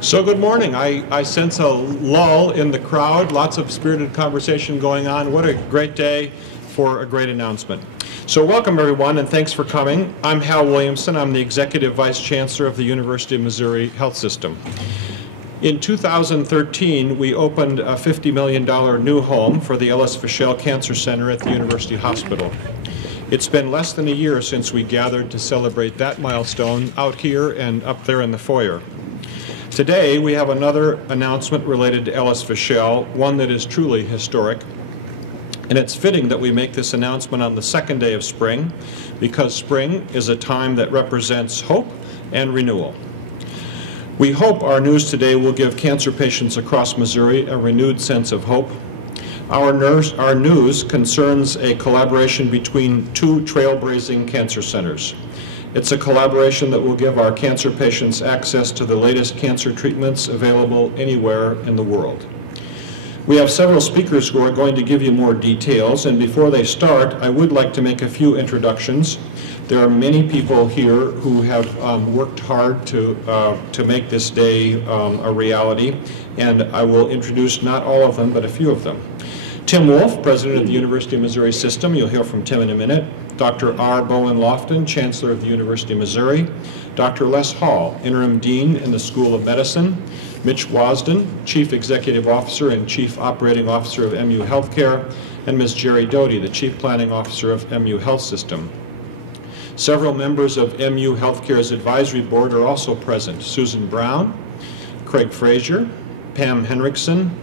So good morning. I sense a lull in the crowd, lots of spirited conversation going on. What a great day for a great announcement. So welcome everyone and thanks for coming. I'm Hal Williamson. I'm the Executive Vice Chancellor of the University of Missouri Health System. In 2013, we opened a $50 million new home for the Ellis Fischel Cancer Center at the University Hospital. It's been less than a year since we gathered to celebrate that milestone out here and up there in the foyer. Today, we have another announcement related to Ellis Fischel, one that is truly historic. And it's fitting that we make this announcement on the second day of spring, because spring is a time that represents hope and renewal. We hope our news today will give cancer patients across Missouri a renewed sense of hope. Our news concerns a collaboration between two trailblazing cancer centers. It's a collaboration that will give our cancer patients access to the latest cancer treatments available anywhere in the world. We have several speakers who are going to give you more details, and before they start, I would like to make a few introductions. There are many people here who have worked hard to make this day a reality, and I will introduce not all of them, but a few of them. Tim Wolf, President of the University of Missouri System. You'll hear from Tim in a minute. Dr. R. Bowen Loftin, Chancellor of the University of Missouri. Dr. Les Hall, Interim Dean in the School of Medicine. Mitch Wasden, Chief Executive Officer and Chief Operating Officer of MU Healthcare. And Ms. Jerry Doty, the Chief Planning Officer of MU Health System. Several members of MU Healthcare's Advisory Board are also present. Susan Brown, Craig Frazier, Pam Henriksen,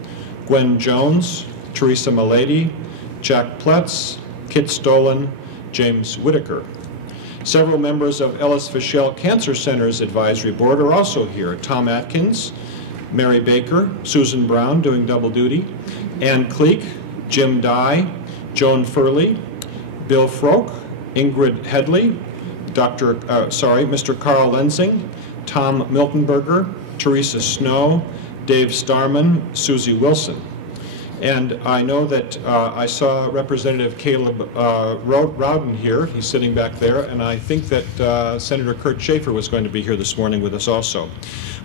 Gwen Jones, Teresa Milady, Jack Pletz, Kit Stolen, James Whitaker. Several members of Ellis Fischel Cancer Center's Advisory Board are also here. Tom Atkins, Mary Baker, Susan Brown doing double duty, Ann Cleek, Jim Dye, Joan Furley, Bill Froke, Ingrid Headley, Mr. Carl Lensing, Tom Miltenberger, Teresa Snow, Dave Starman, Susie Wilson. And I know that I saw Representative Caleb Rowden here. He's sitting back there. And I think that Senator Kurt Schaefer was going to be here this morning with us also.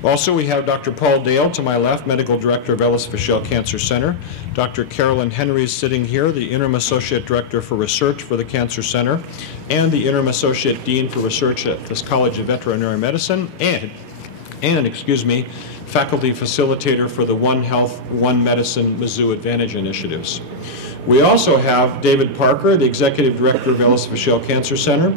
Also, we have Dr. Paul Dale to my left, Medical Director of Ellis Fischel Cancer Center. Dr. Carolyn Henry is sitting here, the Interim Associate Director for Research for the Cancer Center, and the Interim Associate Dean for Research at this College of Veterinary Medicine, and Faculty Facilitator for the One Health, One Medicine Mizzou Advantage initiatives. We also have David Parker, the Executive Director of Ellis Fischel Cancer Center,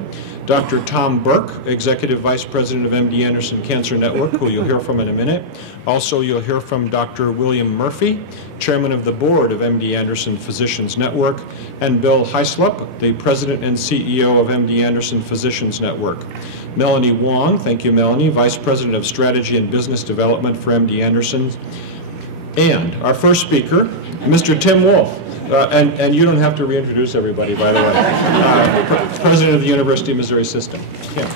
Dr. Tom Burke, Executive Vice President of MD Anderson Cancer Network, who you'll hear from in a minute. Also, you'll hear from Dr. William Murphy, Chairman of the Board of MD Anderson Physicians Network, and Bill Heislop, the President and CEO of MD Anderson Physicians Network. Melanie Wong, thank you Melanie, Vice President of Strategy and Business Development for MD Anderson. And our first speaker, Mr. Tim Wolf. And you don't have to reintroduce everybody, by the way. President of the University of Missouri System. Tim.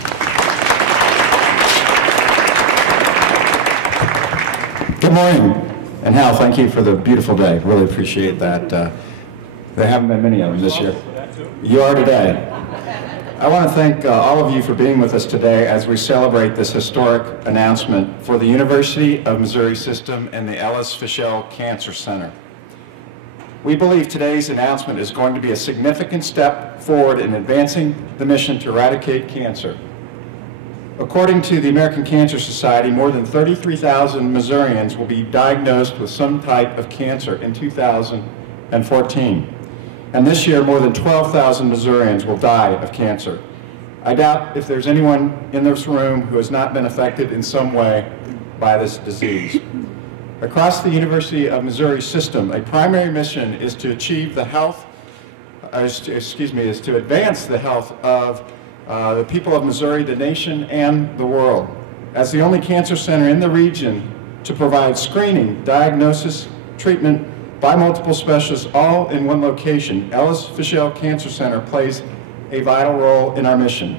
Good morning. And Hal, thank you for the beautiful day. Really appreciate that. There haven't been many of them this year. You are today. I want to thank all of you for being with us today as we celebrate this historic announcement for the University of Missouri System and the Ellis Fischel Cancer Center. We believe today's announcement is going to be a significant step forward in advancing the mission to eradicate cancer. According to the American Cancer Society, more than 33,000 Missourians will be diagnosed with some type of cancer in 2014. And this year, more than 12,000 Missourians will die of cancer. I doubt if there's anyone in this room who has not been affected in some way by this disease. Across the University of Missouri System, a primary mission is to achieve the health, is to advance the health of the people of Missouri, the nation, and the world. As the only cancer center in the region to provide screening, diagnosis, treatment by multiple specialists all in one location, Ellis Fischel Cancer Center plays a vital role in our mission.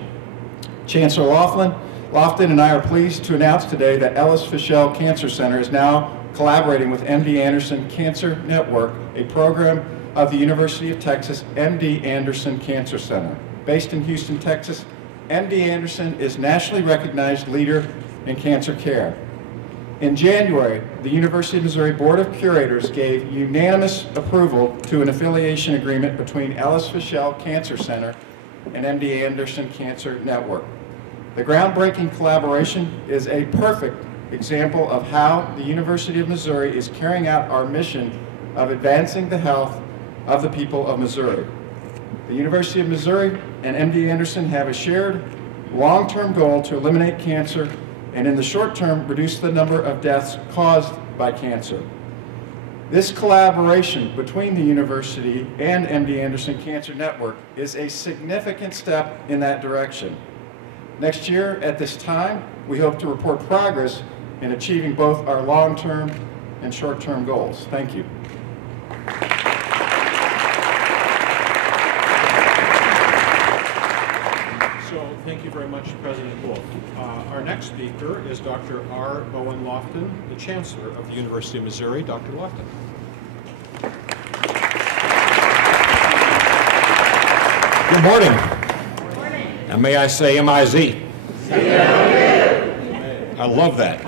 Chancellor Loftin and I are pleased to announce today that Ellis Fischel Cancer Center is now collaborating with MD Anderson Cancer Network, a program of the University of Texas MD Anderson Cancer Center. Based in Houston, Texas, MD Anderson is nationally recognized leader in cancer care. In January, the University of Missouri Board of Curators gave unanimous approval to an affiliation agreement between Ellis Fischel Cancer Center and MD Anderson Cancer Network. The groundbreaking collaboration is a perfect example of how the University of Missouri is carrying out our mission of advancing the health of the people of Missouri. The University of Missouri and MD Anderson have a shared long-term goal to eliminate cancer and in the short term reduce the number of deaths caused by cancer. This collaboration between the university and MD Anderson Cancer Network is a significant step in that direction. Next year at this time, we hope to report progress in achieving both our long-term and short-term goals. Thank you. Thank you very much, President Wolf. Our next speaker is Dr. R. Bowen Loftin, the Chancellor of the University of Missouri. Dr. Loftin. Good morning. Good morning. And may I say M-I-Z? I love that.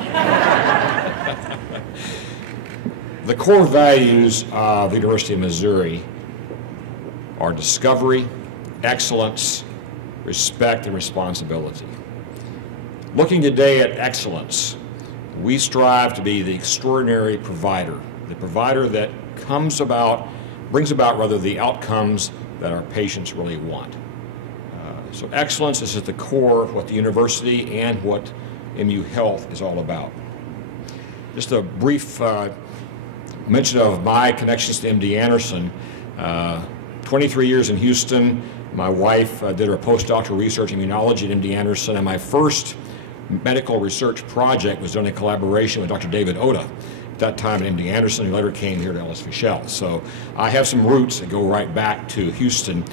The core values of the University of Missouri are discovery, excellence, respect, and responsibility. Looking today at excellence, we strive to be the extraordinary provider, the provider that brings about the outcomes that our patients really want. So excellence is at the core of what the university and what MU Health is all about. Just a brief mention of my connections to MD Anderson. 23 years in Houston. My wife did her postdoctoral research in immunology at MD Anderson, and my first medical research project was done in collaboration with Dr. David Oda, at that time at MD Anderson, who later came here to Ellis Fischel. So I have some roots that go right back to Houston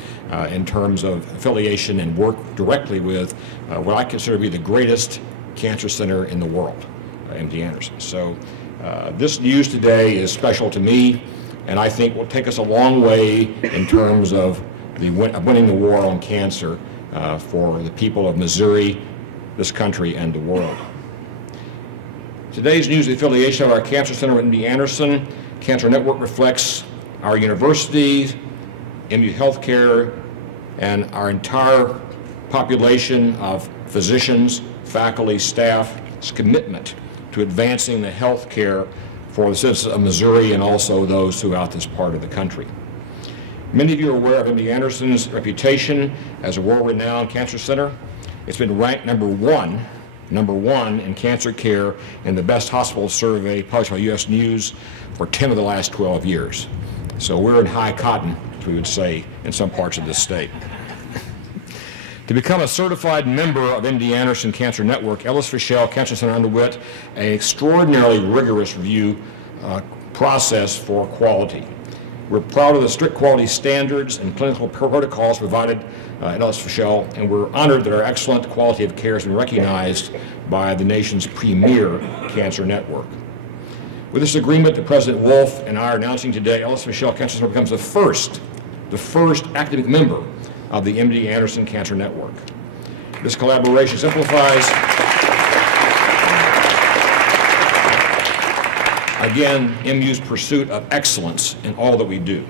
in terms of affiliation and work directly with what I consider to be the greatest cancer center in the world, MD Anderson. So this news today is special to me, and I think will take us a long way in terms of winning the war on cancer for the people of Missouri, this country, and the world. Today's news affiliation of our Cancer Center at MD Anderson Cancer Network reflects our university, MU Healthcare, and our entire population of physicians, faculty, staff's commitment to advancing the health care for the citizens of Missouri and also those throughout this part of the country. Many of you are aware of MD Anderson's reputation as a world-renowned cancer center. It's been ranked number one in cancer care in the Best Hospital Survey published by U.S. News for 10 of the last 12 years. So we're in high cotton, as we would say, in some parts of this state. To become a certified member of MD Anderson Cancer Network, Ellis Fischel Cancer Center underwent an extraordinarily rigorous review process for quality. We're proud of the strict quality standards and clinical protocols provided at Ellis Fischel, and we're honored that our excellent quality of care has been recognized by the nation's premier cancer network. With this agreement that President Wolf and I are announcing today, Ellis Fischel Cancer Center becomes the first academic member of the MD Anderson Cancer Network. This collaboration simplifies, again, MU's pursuit of excellence in all that we do.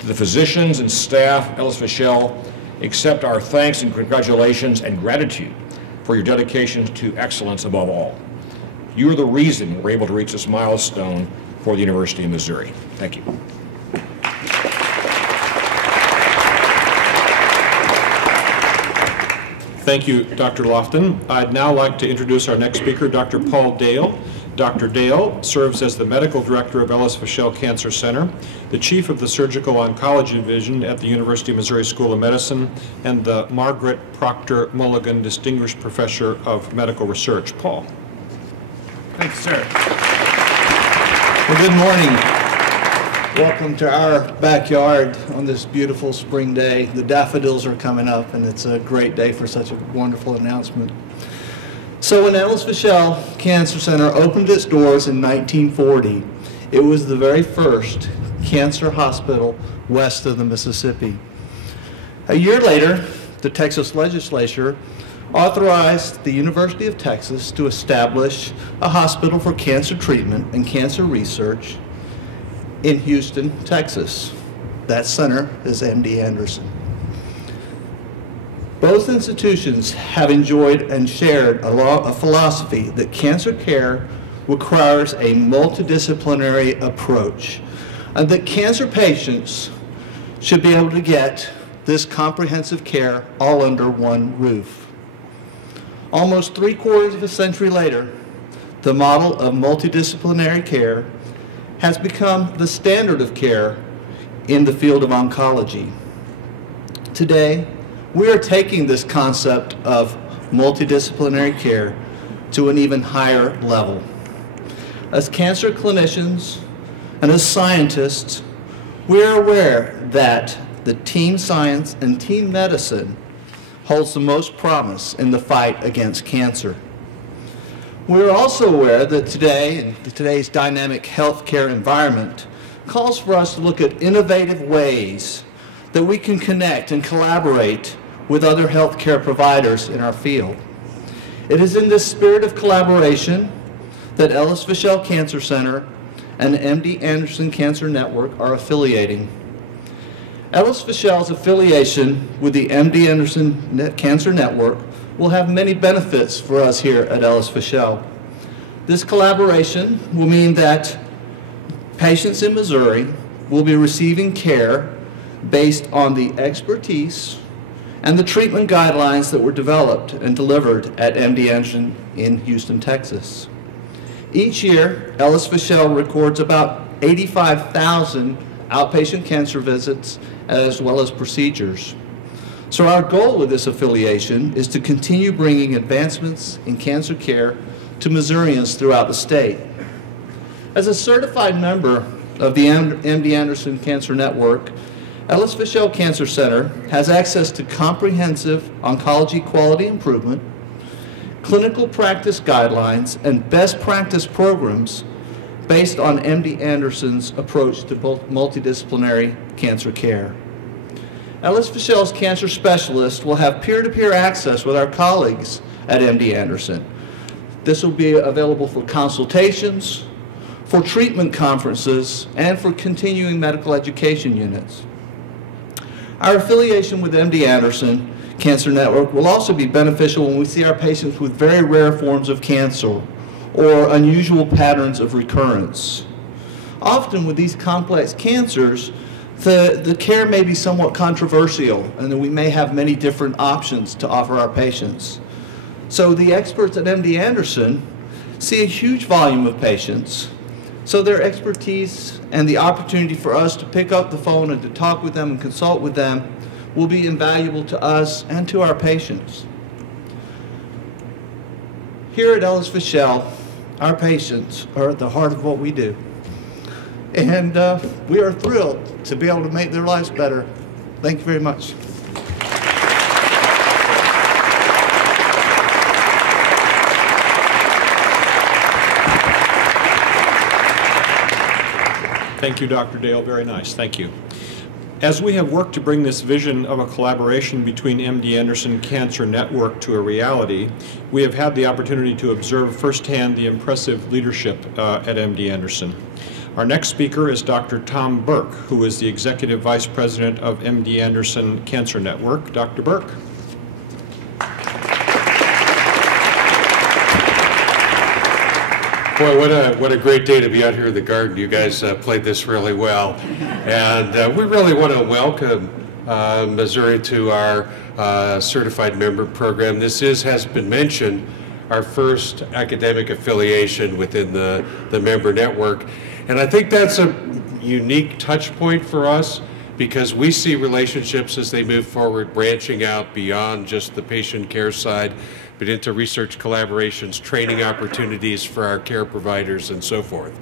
To the physicians and staff, Ellis Fischel, accept our thanks and congratulations and gratitude for your dedication to excellence above all. You are the reason we're able to reach this milestone for the University of Missouri. Thank you. Thank you, Dr. Loftin. I'd now like to introduce our next speaker, Dr. Paul Dale. Dr. Dale serves as the medical director of Ellis Fischel Cancer Center, the chief of the surgical oncology division at the University of Missouri School of Medicine, and the Margaret Proctor Mulligan Distinguished Professor of Medical Research. Paul. Thank you, sir. Well, good morning. Welcome to our backyard on this beautiful spring day. The daffodils are coming up, and it's a great day for such a wonderful announcement. So when Ellis Fischel Cancer Center opened its doors in 1940, it was the very first cancer hospital west of the Mississippi. A year later, the Texas legislature authorized the University of Texas to establish a hospital for cancer treatment and cancer research in Houston, Texas. That center is MD Anderson. Both institutions have enjoyed and shared a philosophy that cancer care requires a multidisciplinary approach, and that cancer patients should be able to get this comprehensive care all under one roof. Almost 3/4 of a century later, the model of multidisciplinary care has become the standard of care in the field of oncology. Today, we are taking this concept of multidisciplinary care to an even higher level. As cancer clinicians and as scientists, we are aware that the team science and team medicine holds the most promise in the fight against cancer. We are also aware that today, in today's dynamic healthcare environment, calls for us to look at innovative ways that we can connect and collaborate with other healthcare providers in our field. It is in this spirit of collaboration that Ellis Fischel Cancer Center and MD Anderson Cancer Network are affiliating. Ellis Fischel's affiliation with the MD Anderson Cancer Network will have many benefits for us here at Ellis Fischel. This collaboration will mean that patients in Missouri will be receiving care based on the expertise and the treatment guidelines that were developed and delivered at MD Anderson in Houston, Texas. Each year, Ellis Fischel records about 85,000 outpatient cancer visits as well as procedures. So our goal with this affiliation is to continue bringing advancements in cancer care to Missourians throughout the state. As a certified member of the MD Anderson Cancer Network, Ellis Fischel Cancer Center has access to comprehensive oncology quality improvement, clinical practice guidelines, and best practice programs based on MD Anderson's approach to both multidisciplinary cancer care. Ellis Fischel's cancer specialists will have peer-to-peer access with our colleagues at MD Anderson. This will be available for consultations, for treatment conferences, and for continuing medical education units. Our affiliation with MD Anderson Cancer Network will also be beneficial when we see our patients with very rare forms of cancer or unusual patterns of recurrence. Often with these complex cancers, the care may be somewhat controversial, and that we may have many different options to offer our patients. So the experts at MD Anderson see a huge volume of patients, so their expertise and the opportunity for us to pick up the phone and to talk with them and consult with them will be invaluable to us and to our patients. Here at Ellis Fischel, our patients are at the heart of what we do. And we are thrilled to be able to make their lives better. Thank you very much. Thank you, Dr. Dale. Very nice. Thank you. As we have worked to bring this vision of a collaboration between MD Anderson Cancer Network to a reality, we have had the opportunity to observe firsthand the impressive leadership at MD Anderson. Our next speaker is Dr. Tom Burke, who is the Executive Vice President of MD Anderson Cancer Network. Dr. Burke. Boy, what a great day to be out here in the garden. You guys played this really well. And we really want to welcome Missouri to our certified member program. This has been mentioned, our first academic affiliation within the member network. And I think that's a unique touch point for us, because we see relationships as they move forward branching out beyond just the patient care side, but into research collaborations, training opportunities for our care providers, and so forth.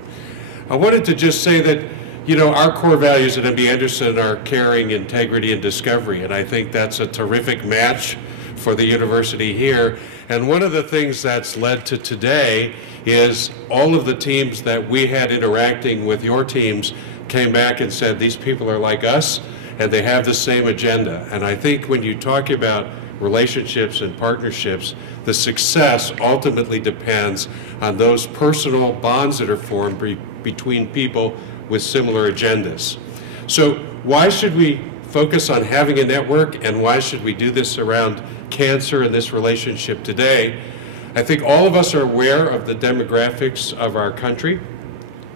I wanted to just say that, you know, our core values at MD Anderson are caring, integrity, and discovery, and I think that's a terrific match for the university here. And one of the things that's led to today is all of the teams that we had interacting with your teams came back and said, these people are like us, and they have the same agenda. And I think when you talk about relationships and partnerships, the success ultimately depends on those personal bonds that are formed between people with similar agendas. So why should we focus on having a network, and why should we do this around cancer and this relationship today? I think all of us are aware of the demographics of our country.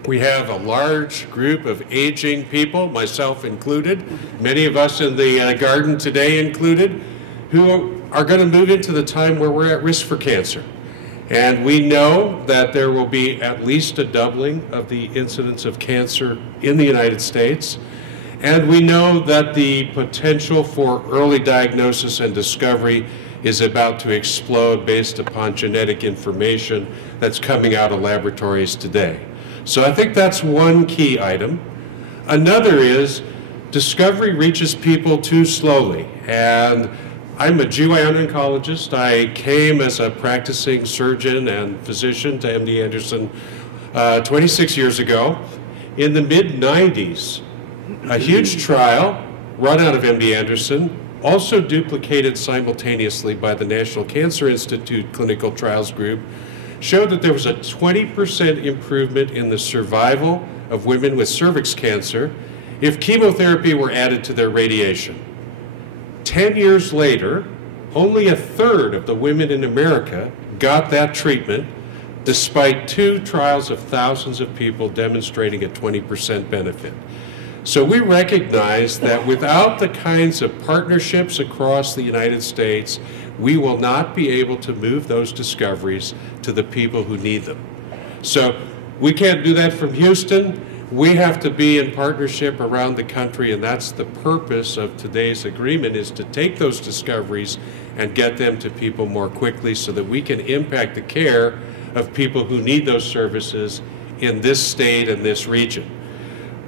We have a large group of aging people, myself included, many of us in the garden today included, who are going to move into the time where we're at risk for cancer. And we know that there will be at least a doubling of the incidence of cancer in the United States. And we know that the potential for early diagnosis and discovery is about to explode based upon genetic information that's coming out of laboratories today. So I think that's one key item. Another is discovery reaches people too slowly. And I'm a GYN oncologist. I came as a practicing surgeon and physician to MD Anderson 26 years ago. In the mid-90s, a huge trial run out of MD Anderson, also duplicated simultaneously by the National Cancer Institute Clinical Trials Group, showed that there was a 20% improvement in the survival of women with cervix cancer if chemotherapy were added to their radiation. 10 years later, only a third of the women in America got that treatment, despite 2 trials of thousands of people demonstrating a 20% benefit. So we recognize that without the kinds of partnerships across the United States, we will not be able to move those discoveries to the people who need them. So we can't do that from Houston. We have to be in partnership around the country, and that's the purpose of today's agreement, is to take those discoveries and get them to people more quickly so that we can impact the care of people who need those services in this state and this region.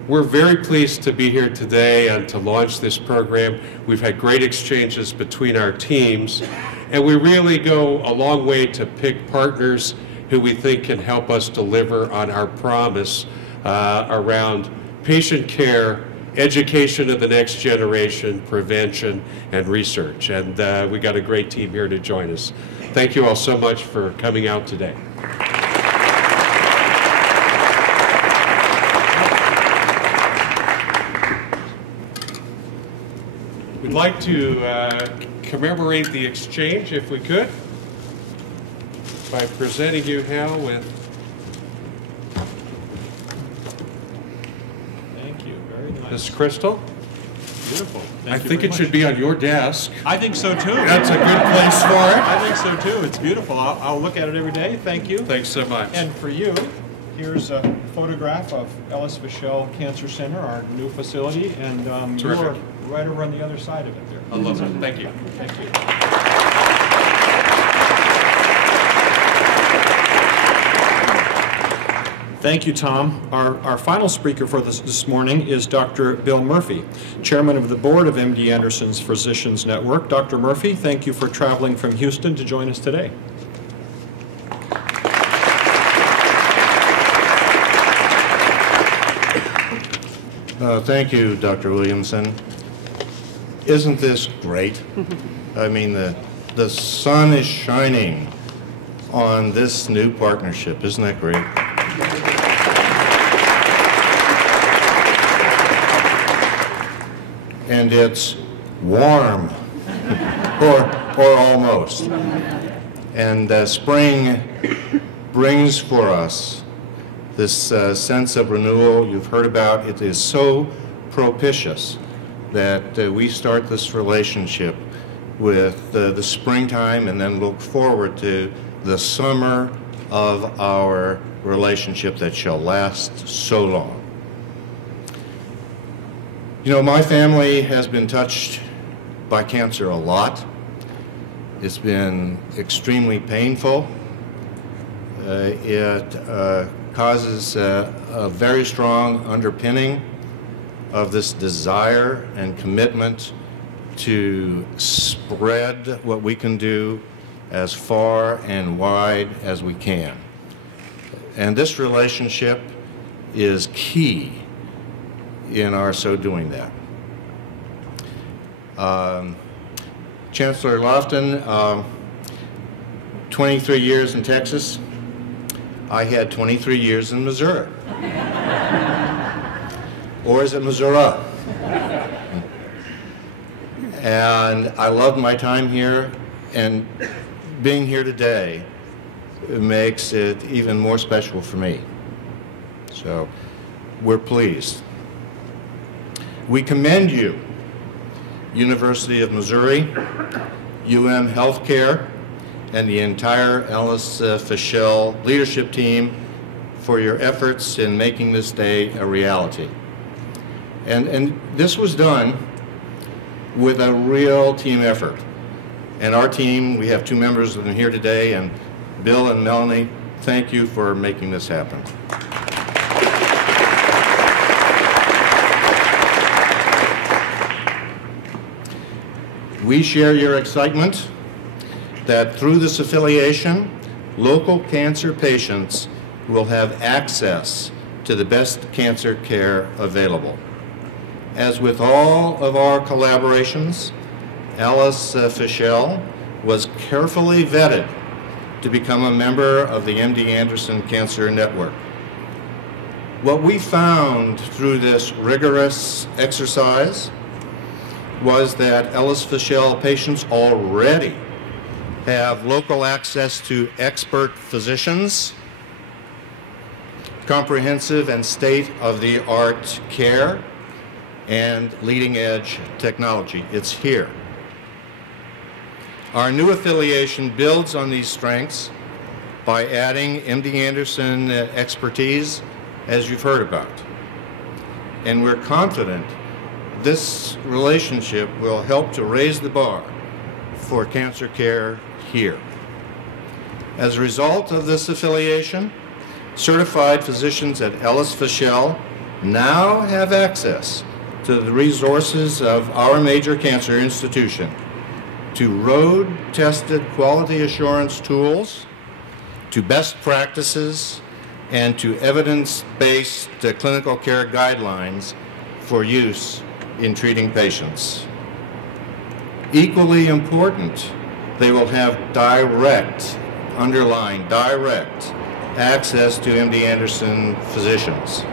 We're very pleased to be here today and to launch this program. We've had great exchanges between our teams, and we really go a long way to pick partners who we think can help us deliver on our promise around patient care, education of the next generation, prevention, and research. And we got a great team here to join us. Thank you all so much for coming out today. We'd like to commemorate the exchange, if we could, by presenting you, Hal, with... Thank you. Very nice. this crystal. Beautiful. I think it should be on your desk. I think so too. That's a good place for it. I think so too. It's beautiful. I'll look at it every day. Thank you. Thanks so much. And for you, here's a photograph of Ellis Fischel Cancer Center, our new facility, and you're right over on the other side of it there. I love it. Thank you. Thank you. Thank you, Tom. Our final speaker for this morning is Dr. Bill Murphy, Chairman of the Board of MD Anderson's Physicians Network. Dr. Murphy, thank you for traveling from Houston to join us today. Thank you, Dr. Williamson. Isn't this great? I mean, the sun is shining on this new partnership. Isn't that great? And it's warm, or almost. And spring brings for us this sense of renewal you've heard about. It is so propitious that we start this relationship with the springtime and then look forward to the summer of our relationship that shall last so long. You know, my family has been touched by cancer a lot. It's been extremely painful. It causes a very strong underpinning of this desire and commitment to spread what we can do as far and wide as we can. And this relationship is key in our so doing that. Chancellor Loftin, 23 years in Texas. I had 23 years in Missouri. Or is it Missouri? And I loved my time here, and being here today makes it even more special for me. So we're pleased. We commend you, University of Missouri, Healthcare, and the entire Ellis Fischel leadership team for your efforts in making this day a reality. And this was done with a real team effort. And our team, we have two members of them here today, and Bill and Melanie, thank you for making this happen. We share your excitement that through this affiliation, local cancer patients will have access to the best cancer care available. As with all of our collaborations, Ellis Fischel was carefully vetted to become a member of the MD Anderson Cancer Network. What we found through this rigorous exercise was that Ellis Fischel patients already have local access to expert physicians, comprehensive and state-of-the-art care, and leading-edge technology. It's here. Our new affiliation builds on these strengths by adding MD Anderson expertise, as you've heard about. And we're confident this relationship will help to raise the bar for cancer care here. As a result of this affiliation, certified physicians at Ellis Fischel now have access to the resources of our major cancer institution, to road-tested quality assurance tools, to best practices, and to evidence-based clinical care guidelines for use in treating patients. Equally important, they will have direct, underline, direct access to MD Anderson physicians.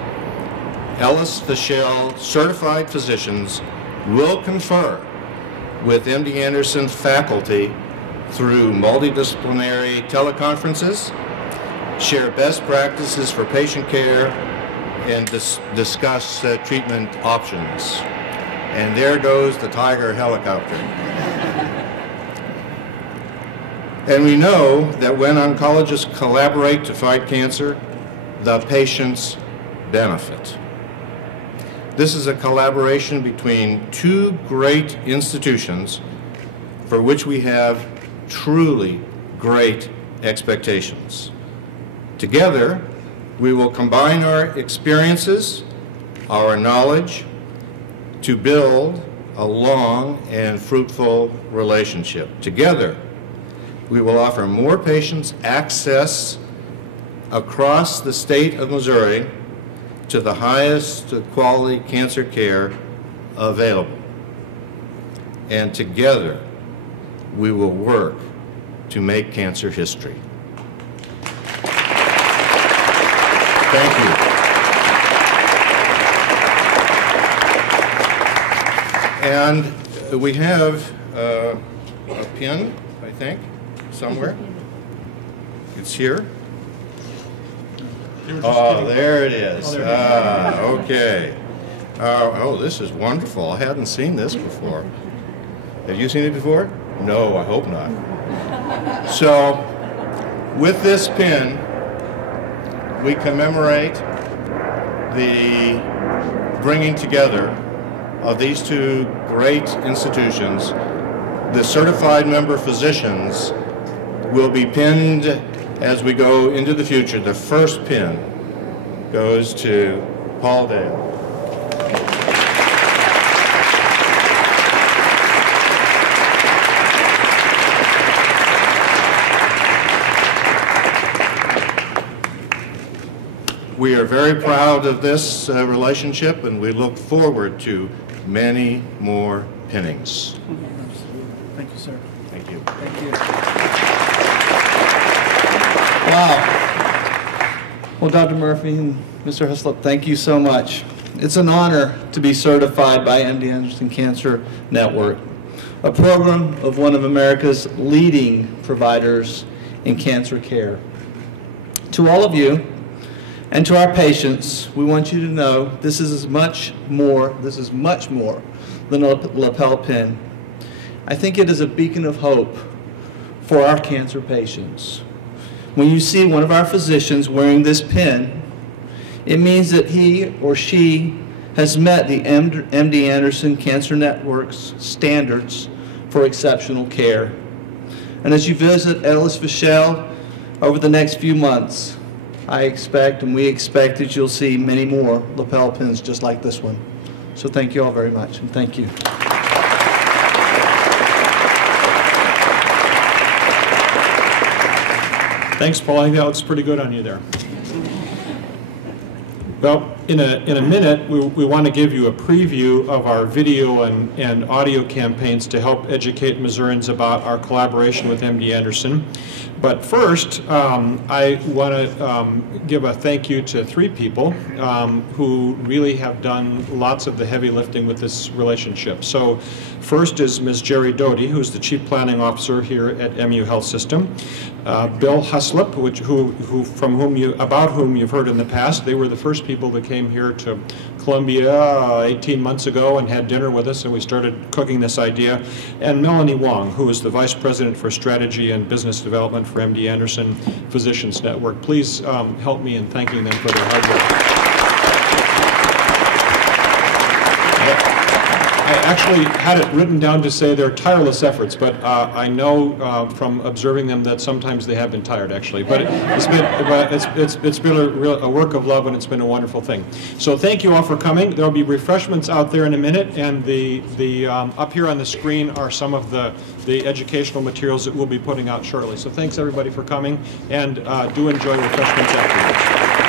Ellis Fischel certified physicians will confer with MD Anderson faculty through multidisciplinary teleconferences, share best practices for patient care, and discuss treatment options. And there goes the Tiger helicopter. And we know that when oncologists collaborate to fight cancer, the patients benefit. This is a collaboration between two great institutions for which we have truly great expectations. Together, we will combine our experiences, our knowledge, to build a long and fruitful relationship. Together, we will offer more patients access across the state of Missouri to the highest quality cancer care available. And together, we will work to make cancer history. Thank you. And we have a pin, I think, somewhere. It's here. Oh, there it is. Okay. Oh, this is wonderful. I hadn't seen this before. Have you seen it before? No, I hope not. So, with this pin, we commemorate the bringing together of these two great institutions. The certified member physicians will be pinned as we go into the future. The first pin goes to Paul Dale. We are very proud of this relationship, and we look forward to many more pinnings. Thank you, you, sir. Thank you. Thank you. Wow. Well, Dr. Murphy and Mr. Hislop, thank you so much. It's an honor to be certified by MD Anderson Cancer Network, a program of one of America's leading providers in cancer care. To all of you and to our patients, we want you to know this is much more than a lapel pin. I think it is a beacon of hope for our cancer patients. When you see one of our physicians wearing this pin, it means that he or she has met the MD Anderson Cancer Network's standards for exceptional care. And as you visit Ellis Fischel over the next few months, I expect and we expect that you'll see many more lapel pins just like this one. So thank you all very much, and thank you. Thanks, Paul. I think that looks pretty good on you there. Well, in a minute, we want to give you a preview of our video and audio campaigns to help educate Missourians about our collaboration with MD Anderson. But first, I want to give a thank you to 3 people who really have done lots of the heavy lifting with this relationship. So first is Ms. Jerry Doty, who's the Chief Planning Officer here at MU Health System. Bill Huslip, about whom you've heard in the past. They were the first people that came here to Columbia 18 months ago and had dinner with us, and we started cooking this idea. And Melanie Wong, who is the Vice President for Strategy and Business Development for MD Anderson Physicians Network. Please help me in thanking them for their hard work. I actually had it written down to say their tireless efforts, but I know from observing them that sometimes they have been tired, actually. But it's been a work of love, and it's been a wonderful thing. So thank you all for coming. There will be refreshments out there in a minute, and up here on the screen are some of the educational materials that we'll be putting out shortly. So thanks everybody for coming, and do enjoy refreshments afterwards.